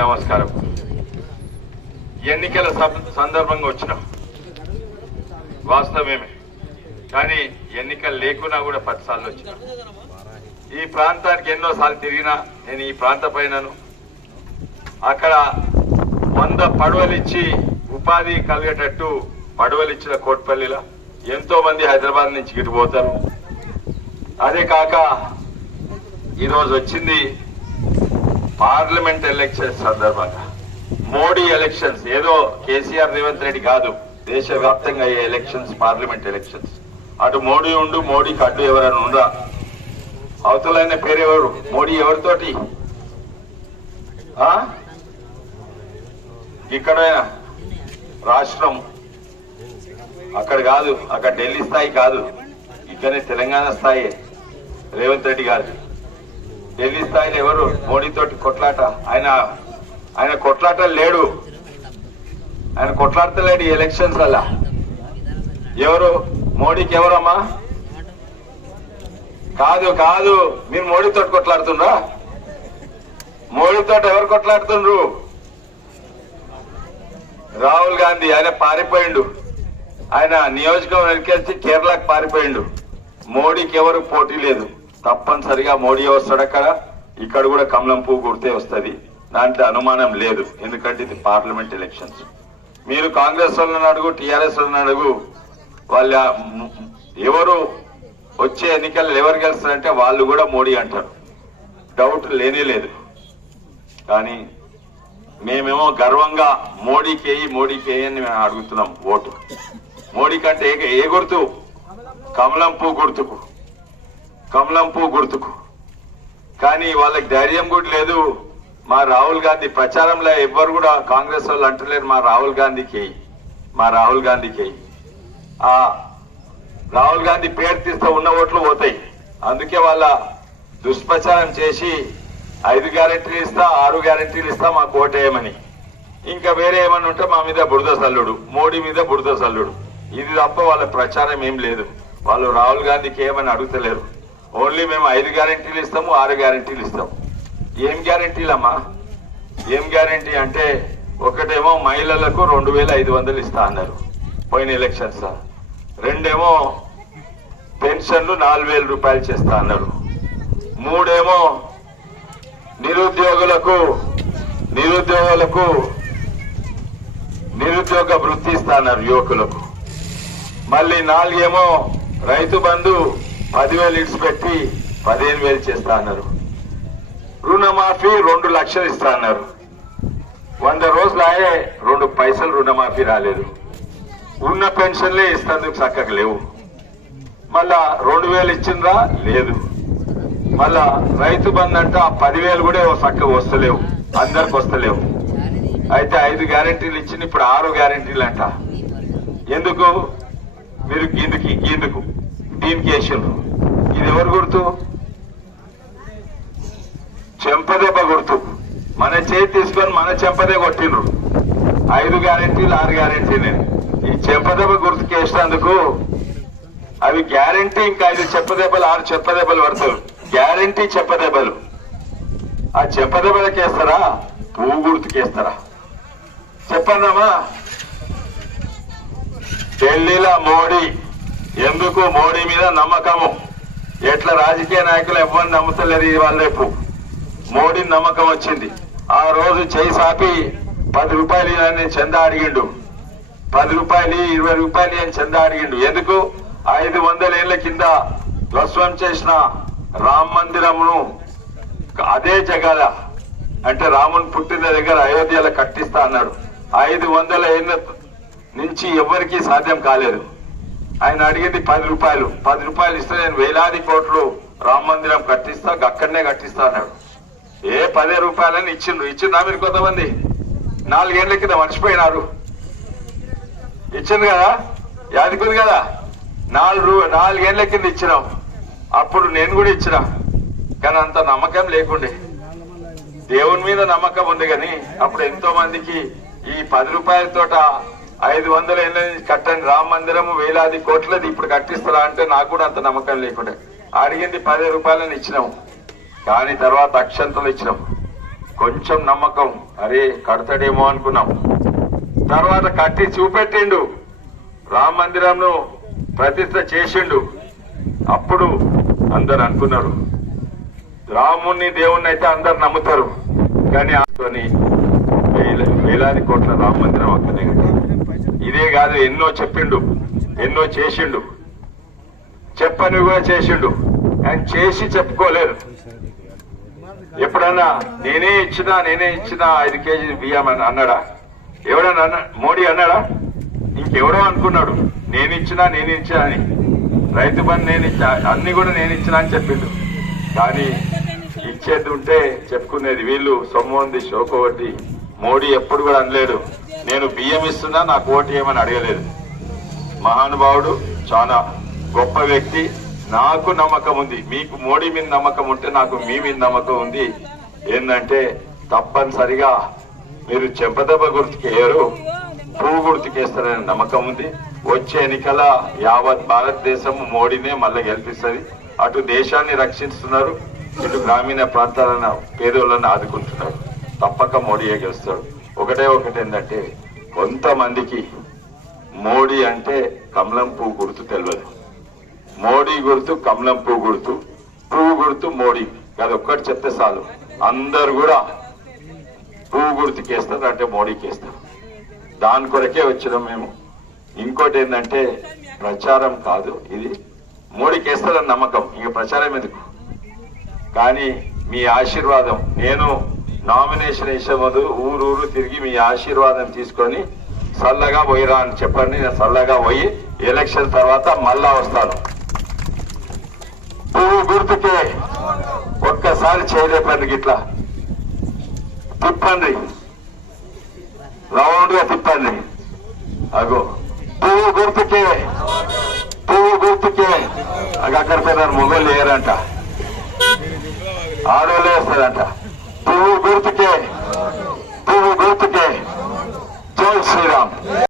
నమస్కారం ఎన్నికల సందర్భంగా వచ్చినాం వాస్తవమేమే? కానీ ఎన్నికలు లేకున్నా కూడా పది సార్లు వచ్చినా. ఈ ప్రాంతానికి ఎన్నోసార్లు తిరిగినా నేను ఈ ప్రాంత పైనను. అక్కడ వంద పడవలు ఇచ్చి ఉపాధి కలిగేటట్టు పడవలు ఇచ్చిన కోట్పల్లిలో ఎంతో మంది హైదరాబాద్ నుంచి ఇటు పోతారు. అదే కాక ఈరోజు వచ్చింది పార్లమెంట్ ఎలక్షన్స్ సందర్భంగా మోడీ ఎలక్షన్స్ ఏదో కేసీఆర్ రేవంత్ రెడ్డి కాదు దేశవ్యాప్తంగా అయ్యే ఎలక్షన్స్ పార్లమెంట్ ఎలక్షన్స్. అటు మోడీ ఉండు మోడీకి అడ్డు ఎవరైనా ఉండరా? అవతలైన పేరు ఎవరు? మోడీ ఎవరితోటి? ఆ? ఇక్కడైనా రాష్ట్రం అక్కడ కాదు అక్కడ ఢిల్లీ స్థాయి కాదు ఇక్కడనే తెలంగాణ స్థాయి. రేవంత్ రెడ్డి గారు ఢిల్లీ స్థాయిలో ఎవరు? మోడీతోటి కొట్లాట. ఆయన ఆయన కొట్లాట లేడు. ఆయన కొట్లాడతలేడు ఎలక్షన్స్ అలా. ఎవరు? మోడీకి ఎవరమ్మా? కాదు కాదు. మీరు మోడీతో కొట్లాడుతుండ్రా? మోడీతో ఎవరు కొట్లాడుతుండ్రు? రాహుల్ గాంధీ ఆయన పారిపోయిండు. ఆయన నియోజకవర్గం వెనకేసి కేరళకు పారిపోయిండు. మోడీకి ఎవరు పోటీ లేదు. తప్పనిసరిగా మోడీ వస్తాడు అక్కడ? ఇక్కడ కూడా కమలం పువ్వు గుర్తే వస్తుంది. దాంట్లో అనుమానం లేదు. ఎందుకంటే ఇది పార్లమెంట్ ఎలక్షన్స్. మీరు కాంగ్రెస్ వాళ్ళని అడుగు టీఆర్ఎస్ వాళ్ళని అడుగు. వాళ్ళ ఎవరు వచ్చే ఎన్నికల్లో ఎవరు గెలుస్తారంటే వాళ్ళు కూడా మోడీ అంటారు. డౌట్ లేనే లేదు. కానీ మేమేమో గర్వంగా మోడీకేయి మోడీకేయి అని మేము అడుగుతున్నాం ఓటు. మోడీ కంటే ఏ గుర్తు? కమలం పువ్వు గుర్తుకు. కమలం పువ్వు గుర్తుకు. కానీ వాళ్ళకి ధైర్యం కూడా లేదు. మా రాహుల్ గాంధీ ప్రచారంలో ఎవ్వరు కూడా కాంగ్రెస్ వాళ్ళు అంటలేరు. మా రాహుల్ గాంధీకి. మా రాహుల్ గాంధీకి. ఆ రాహుల్ గాంధీ పేరు తీస్తే ఉన్న ఓట్లు పోతాయి. అందుకే వాళ్ళ దుష్ప్రచారం చేసి ఐదు గ్యారెంటీలు ఇస్తా ఆరు గ్యారెంటీలు ఇస్తా మాకు ఓటేయమని. ఇంకా వేరే ఏమన్నా ఉంటే మా మీద బురద సల్లుడు మోడీ మీద బురద సల్లుడు ఇది తప్ప వాళ్ళ ప్రచారం ఏం లేదు. వాళ్ళు రాహుల్ గాంధీకి ఏమని అడుగుతలేరు. ఓన్లీ మేము ఐదు గ్యారెంటీలు ఇస్తాము ఆరు గ్యారెంటీలు ఇస్తాము. ఏం గ్యారెంటీలమ్మా? ఏం గ్యారెంటీ అంటే ఒకటేమో మహిళలకు రెండు వేల ఐదు వందలు ఇస్తా అన్నారు పోయిన ఎలక్షన్స్. రెండేమో పెన్షన్లు నాలుగు వేల రూపాయలు చేస్తా అన్నారు. మూడేమో నిరుద్యోగులకు నిరుద్యోగులకు నిరుద్యోగ వృత్తి ఇస్తా అన్నారు యువకులకు. మళ్ళీ నాలుగేమో రైతు బంధు పదివేలు ఇడిచిపెట్టి పదిహేను వేలు చేస్తా అన్నారు. రుణమాఫీ రెండు లక్షలు ఇస్తా అన్నారు. వంద రోజులు ఆయే రెండు పైసలు రుణమాఫీ రాలేదు. ఉన్న పెన్షన్లే ఇస్తందుకు చక్కగా లేవు. మళ్ళా రెండు వేలు ఇచ్చిందా లేదు. మళ్ళా రైతు బంధు అంటే ఆ పదివేలు కూడా చక్కగా వస్తలేవు. అందరికి వస్తలేవు. అయితే ఐదు గ్యారెంటీలు ఇచ్చింది ఇప్పుడు ఆరు గ్యారంటీలు అంట. ఎందుకు? మీరు ఇందుకు దీనికి వేసిండ్రు ఇది ఎవరు గుర్తు? చెంపదెబ్బ గుర్తు. మన చేతి తీసుకొని మన చెంపదే కొట్టిండ్రు. ఐదు గ్యారెంటీలు ఆరు గ్యారెంటీ ఈ చెంపదెబ్బ గుర్తుకి వేసినందుకు అవి గ్యారెంటీ ఇంకా ఐదు చెప్పదెబ్బలు ఆరు చెప్పదెబ్బలు పడతారు గ్యారెంటీ చెప్పదెబ్బలు ఆ చెప్పదెబ్బలకి వేస్తారా పువ్వు గుర్తుకేస్తారా చెప్పండమ్మా. ఢిల్లీలో మోడీ. ఎందుకు మోడీ మీద నమ్మకము? ఎట్లా రాజకీయ నాయకులు ఎవరిని నమ్ముతలేరు ఇవాళ రేపు? మోడీ నమ్మకం వచ్చింది. ఆ రోజు చేయి సాపి పది రూపాయలు అని చందా అడిగిండు. పది రూపాయలు ఇరవై రూపాయలు అని చందా అడిగిండు. ఎందుకు? ఐదు వందల ఏళ్ళ కింద ధ్వస్వం చేసిన రామ మందిరమును అదే జగాల అంటే రాముని పుట్టిన దగ్గర అయోధ్యలో కట్టిస్తా అన్నాడు. ఐదు వందల ఏళ్ళ నుంచి ఎవరికీ సాధ్యం కాలేదు. ఆయన అడిగింది పది రూపాయలు. పది రూపాయలు ఇస్తే నేను వేలాది కోట్లు రామ మందిరం కట్టిస్తా అక్కడనే కట్టిస్తా అన్నాడు. ఏ పదే రూపాయలని ఇచ్చిండ్రు. ఇచ్చిండ్రా మీరు కొంతమంది? నాలుగేళ్ళ కింద మర్చిపోయినారు. ఇచ్చింది కదా? యాదికుంది కదా? నాలుగు రూ- నాలుగేళ్ళ కింద ఇచ్చినాం. అప్పుడు నేను కూడా ఇచ్చిన. కానీ అంత నమ్మకం లేకుండే. దేవుని మీద నమ్మకం ఉంది కానీ అప్పుడు ఎంతో మందికి ఈ పది రూపాయలతోట ఐదు వందల ఏళ్ళ నుంచి రామ మందిరము వేలాది కోట్లది ఇప్పుడు కట్టిస్తారా అంటే నాకు కూడా అంత నమ్మకం లేకుండే. అడిగింది పది రూపాయలని ఇచ్చినాము కానీ తర్వాత అక్షంతలు ఇచ్చినాం. కొంచెం నమ్మకం. అరే కడతాడేమో అనుకున్నాం. తర్వాత కట్టి చూపెట్టిండు. రామ మందిరంను ప్రతిష్ట చేసిండు. అప్పుడు అందరు అనుకున్నారు. రాముణ్ణి దేవుణ్ణి అయితే అందరు నమ్ముతారు. కానీ వేలాది కోట్ల రామ మందిరం అక్కడే కట్టారు. ఇదే కాదు ఎన్నో చెప్పిండు ఎన్నో చేసిండు. చెప్పని కూడా చేసిండు ఆయన చేసి చెప్పుకోలేరు ఎప్పుడన్నా నేనే ఇచ్చినా నేనే ఇచ్చినా ఐదు కేజీ బియ్యం అని అన్నాడా? ఎవడన్నా అన్నా మోడీ అన్నాడా? ఇంకెవడో అనుకున్నాడు నేను ఇచ్చినా నేను ఇచ్చినా అని. రైతు బంధు నేను ఇచ్చా అన్ని కూడా నేను ఇచ్చినా అని చెప్పిండు. కానీ ఇచ్చేది ఉంటే చెప్పుకునేది వీళ్ళు సొమ్ము ఉంది షోకోవద్ది మోడీ ఎప్పుడు కూడా అనలేడు నేను బియ్యం ఇస్తున్నా నాకు ఓటు ఏమని అడగలేదు. మహానుభావుడు చాలా గొప్ప వ్యక్తి. నాకు నమ్మకం ఉంది. మీకు మోడీ మీద నమ్మకం ఉంటే నాకు మీ మీద నమ్మకం ఉంది. ఏంటంటే తప్పనిసరిగా మీరు చెంపదెబ్బ గుర్తుకేయరు పువ్వు గుర్తుకేస్తారనే నమ్మకం ఉంది. వచ్చే ఎన్నికల యావత్ భారతదేశం మోడీనే మళ్ళీ గెలిపిస్తుంది. అటు దేశాన్ని రక్షిస్తున్నారు ఇటు గ్రామీణ ప్రాంతాలను పేదోళ్ళని ఆదుకుంటున్నారు. తప్పక మోడీయే గెలుస్తాడు. ఒకటే ఒకటి ఏంటంటే కొంతమందికి మోడీ అంటే కమలం పువ్వు గుర్తు తెలియదు మోడీ గుర్తు కమలం పువ్వు గుర్తు పువ్వు గుర్తు మోడీ. అది ఒక్కటి చెప్తే చాలు అందరు కూడా పువ్వు గుర్తుకేస్తారు అంటే మోడీకేస్తారు దాని కొరకే వచ్చినాం మేము. ఇంకోటి ఏంటంటే ప్రచారం కాదు ఇది. మోడీకేస్తారని నమ్మకం. ఇంక ప్రచారం ఎందుకు? కానీ మీ ఆశీర్వాదం నేను నామినేషన్ వేసే మొదలు ఊరూరు తిరిగి మీ ఆశీర్వాదం తీసుకొని చల్లగా పోయిరా అని చెప్పండి. నేను చల్లగా పోయి ఎలక్షన్ తర్వాత మళ్ళా వస్తాను. పువ్వు గుర్తుకే ఒక్కసారి చేయలేపండి గిట్లా. తిప్పండి. రౌండ్గా తిప్పండి. అగో. పువ్వు గుర్తుకే. పువ్వు గుర్తుకే. అగ అక్కడ పోయినారు. మొగోళ్ళు వేయరంట ఆడోళ్ళే వేస్తారంట. ನೀವು ಗುರುತಿಗೆ ನೀವು ಗುರುತಿಗೆ